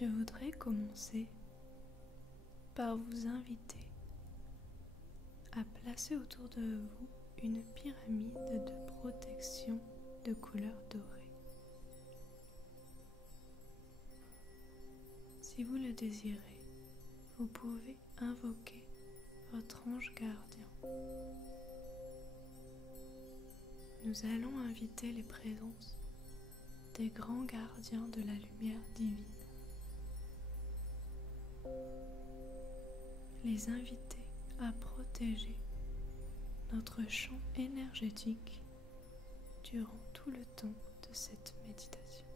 Je voudrais commencer par vous inviter à placer autour de vous une pyramide de protection de couleur dorée. Si vous le désirez, vous pouvez invoquer votre ange gardien. Nous allons inviter les présences des grands gardiens de la lumière divine. Les inviter à protéger notre champ énergétique durant tout le temps de cette méditation.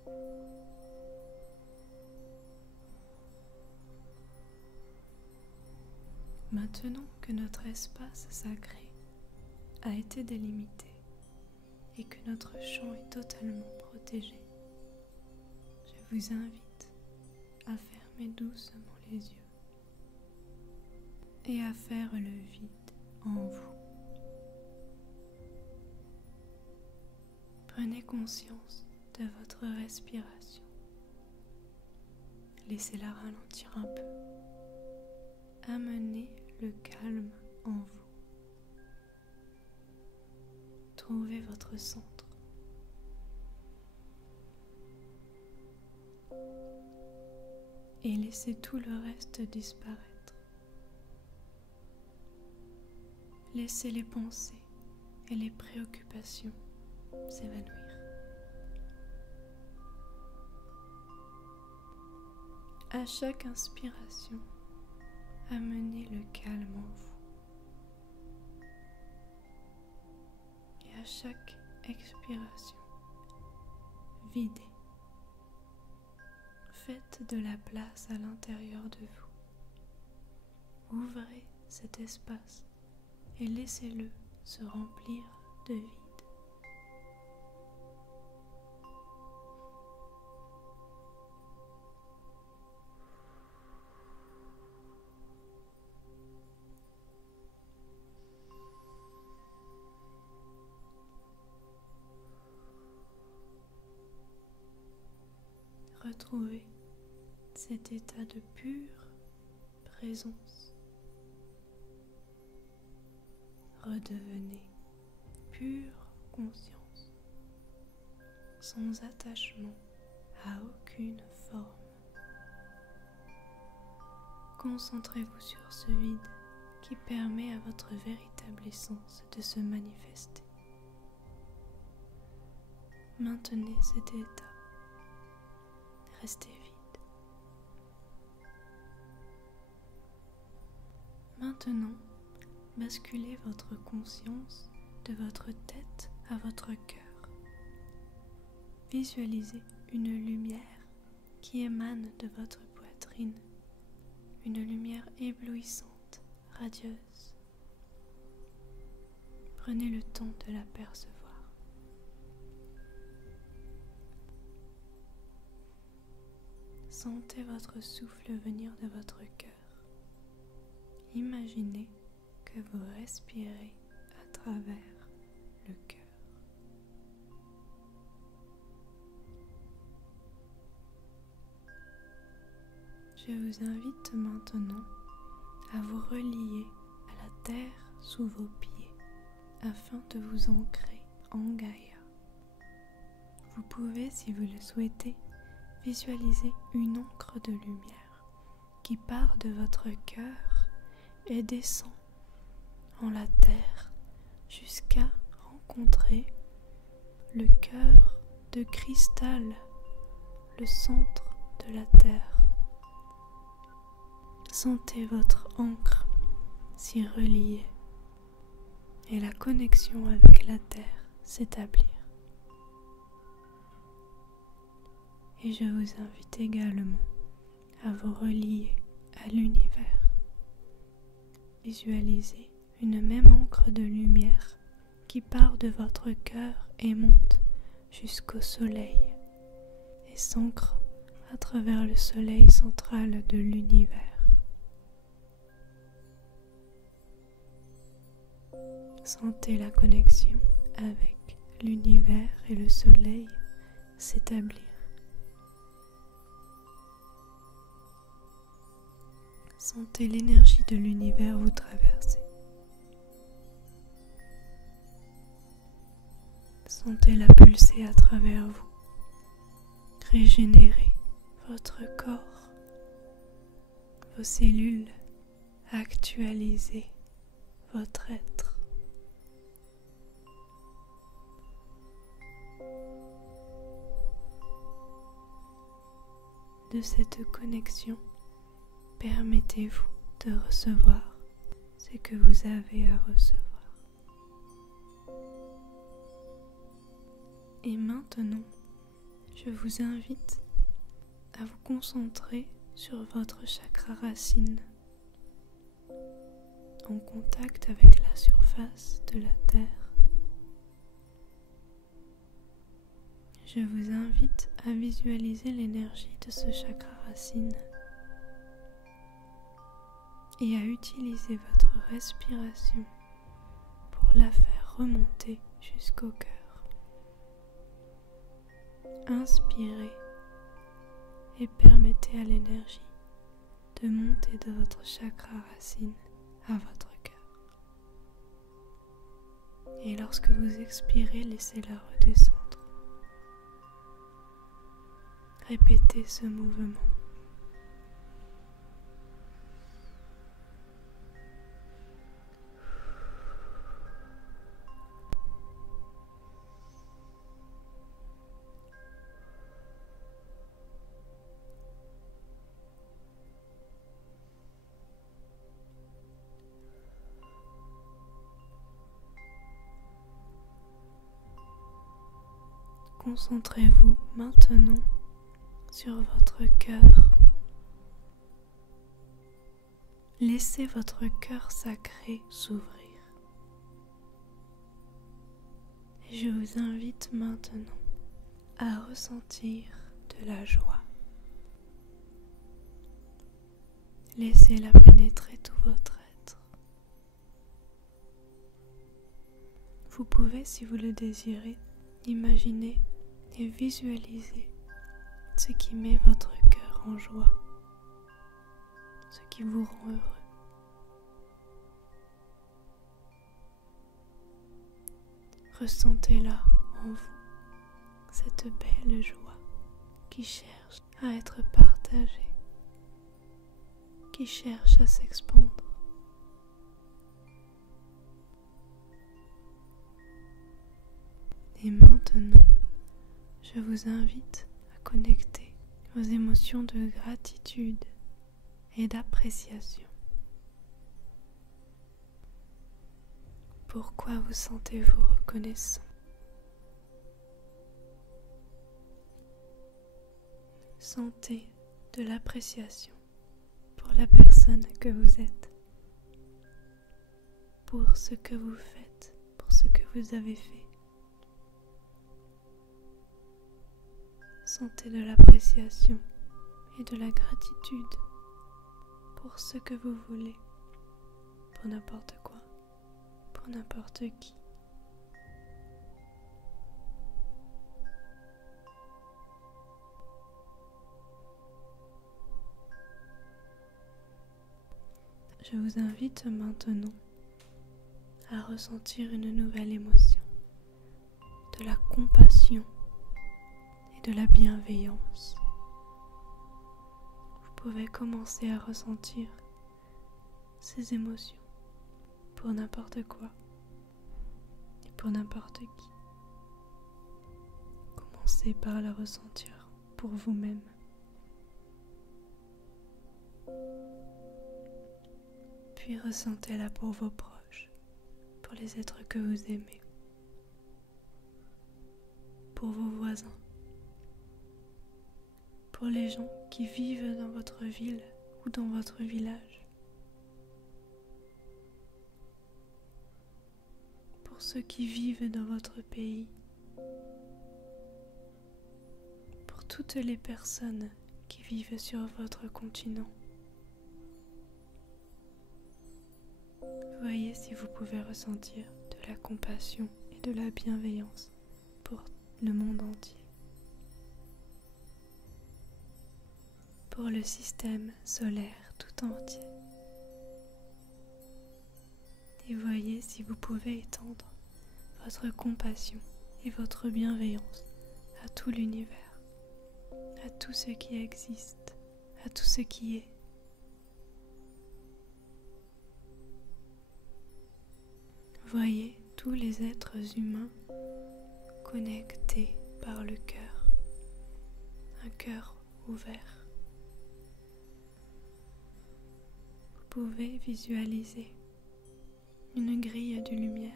Maintenant que notre espace sacré a été délimité et que notre champ est totalement protégé, je vous invite à fermer doucement les yeux et à faire le vide en vous. Prenez conscience de votre respiration. Laissez-la ralentir un peu. Amenez le calme en vous. Trouvez votre centre. Et laissez tout le reste disparaître. Laissez les pensées et les préoccupations s'évanouir. À chaque inspiration, amenez le calme en vous. Et à chaque expiration, videz. Faites de la place à l'intérieur de vous. Ouvrez cet espace et laissez-le se remplir de vide. Retrouvez cet état de pure présence. Redevenez pure conscience, sans attachement à aucune forme. Concentrez-vous sur ce vide qui permet à votre véritable essence de se manifester. Maintenez cet état. Restez vide. Maintenant, basculez votre conscience de votre tête à votre cœur. Visualisez une lumière qui émane de votre poitrine, une lumière éblouissante, radieuse. Prenez le temps de l'apercevoir. Sentez votre souffle venir de votre cœur. Imaginez que vous respirez à travers le cœur. Je vous invite maintenant à vous relier à la terre sous vos pieds afin de vous ancrer en Gaïa. Vous pouvez, si vous le souhaitez, visualiser une encre de lumière qui part de votre cœur et descend en la terre jusqu'à rencontrer le cœur de cristal, le centre de la terre. Sentez votre encre s'y relier et la connexion avec la terre s'établir. Et je vous invite également à vous relier à l'univers. Visualisez une même encre de lumière qui part de votre cœur et monte jusqu'au soleil et s'ancre à travers le soleil central de l'univers. Sentez la connexion avec l'univers et le soleil s'établir. Sentez l'énergie de l'univers vous traverser. Sentez-la pulser à travers vous, régénérer votre corps, vos cellules, actualiser votre être. De cette connexion, permettez-vous de recevoir ce que vous avez à recevoir. Et maintenant, je vous invite à vous concentrer sur votre chakra racine, en contact avec la surface de la Terre. Je vous invite à visualiser l'énergie de ce chakra racine et à utiliser votre respiration pour la faire remonter jusqu'au cœur. Inspirez et permettez à l'énergie de monter de votre chakra racine à votre cœur. Et lorsque vous expirez, laissez-la redescendre. Répétez ce mouvement. Concentrez-vous maintenant sur votre cœur. Laissez votre cœur sacré s'ouvrir. Et je vous invite maintenant à ressentir de la joie. Laissez-la pénétrer tout votre être. Vous pouvez, si vous le désirez, imaginer et visualiser ce qui met votre cœur en joie, ce qui vous rend heureux. Ressentez-la en vous, cette belle joie qui cherche à être partagée, qui cherche à s'expandre. Et maintenant, je vous invite à connecter vos émotions de gratitude et d'appréciation. Pourquoi vous sentez-vous reconnaissant? Sentez de l'appréciation pour la personne que vous êtes, pour ce que vous faites, pour ce que vous avez fait. Sentez de l'appréciation et de la gratitude pour ce que vous voulez, pour n'importe quoi, pour n'importe qui. Je vous invite maintenant à ressentir une nouvelle émotion, de la compassion et de la bienveillance. Vous pouvez commencer à ressentir ces émotions pour n'importe quoi et pour n'importe qui. Commencez par la ressentir pour vous-même. Puis ressentez-la pour vos proches, pour les êtres que vous aimez, pour vos voisins, pour les gens qui vivent dans votre ville ou dans votre village, pour ceux qui vivent dans votre pays, pour toutes les personnes qui vivent sur votre continent. Voyez si vous pouvez ressentir de la compassion et de la bienveillance pour le monde entier. Pour le système solaire tout entier. Et voyez si vous pouvez étendre votre compassion et votre bienveillance à tout l'univers, à tout ce qui existe, à tout ce qui est. Voyez tous les êtres humains connectés par le cœur, un cœur ouvert. Vous pouvez visualiser une grille de lumière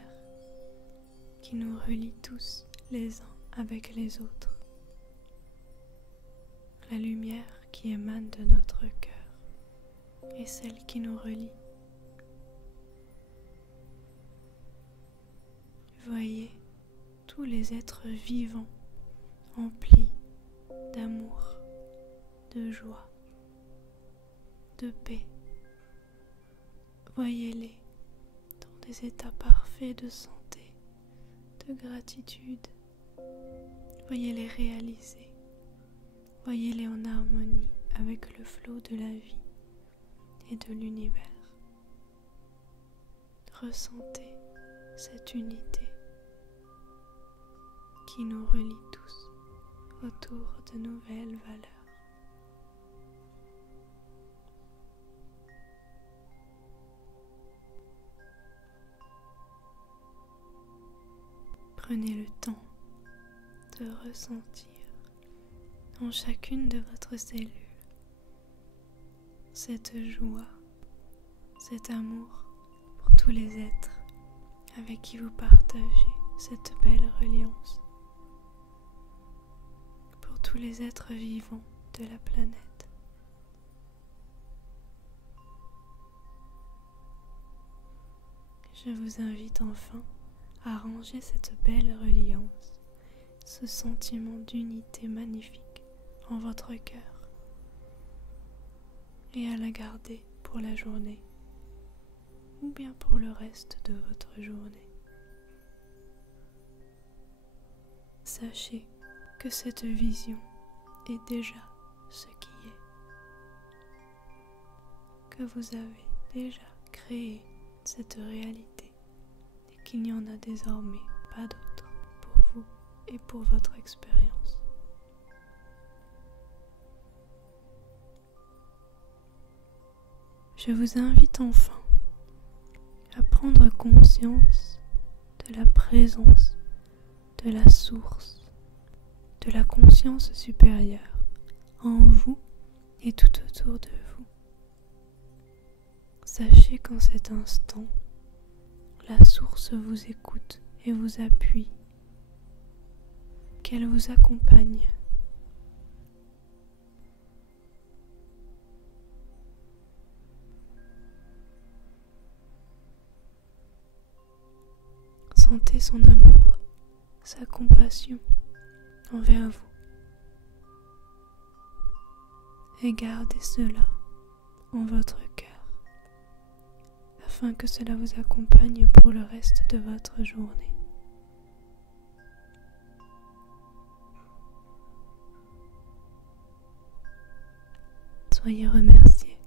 qui nous relie tous les uns avec les autres. La lumière qui émane de notre cœur est celle qui nous relie. Voyez tous les êtres vivants emplis d'amour, de joie, de paix. Voyez-les dans des états parfaits de santé, de gratitude. Voyez-les réaliser. Voyez-les en harmonie avec le flot de la vie et de l'univers. Ressentez cette unité qui nous relie tous autour de nouvelles valeurs. Prenez le temps de ressentir en chacune de votre cellule cette joie, cet amour pour tous les êtres avec qui vous partagez cette belle reliance, pour tous les êtres vivants de la planète. Je vous invite enfin à ranger cette belle reliance, ce sentiment d'unité magnifique en votre cœur et à la garder pour la journée ou bien pour le reste de votre journée. Sachez que cette vision est déjà ce qui est, que vous avez déjà créé cette réalité et qu'il n'y en a désormais pas d'autre pour vous et pour votre expérience. Je vous invite enfin à prendre conscience de la présence de la source, de la conscience supérieure en vous et tout autour de vous. Sachez qu'en cet instant, la source vous écoute et vous appuie, qu'elle vous accompagne. Sentez son amour, sa compassion envers vous. Et gardez cela en votre cœur, afin que cela vous accompagne pour le reste de votre journée. Soyez remerciés.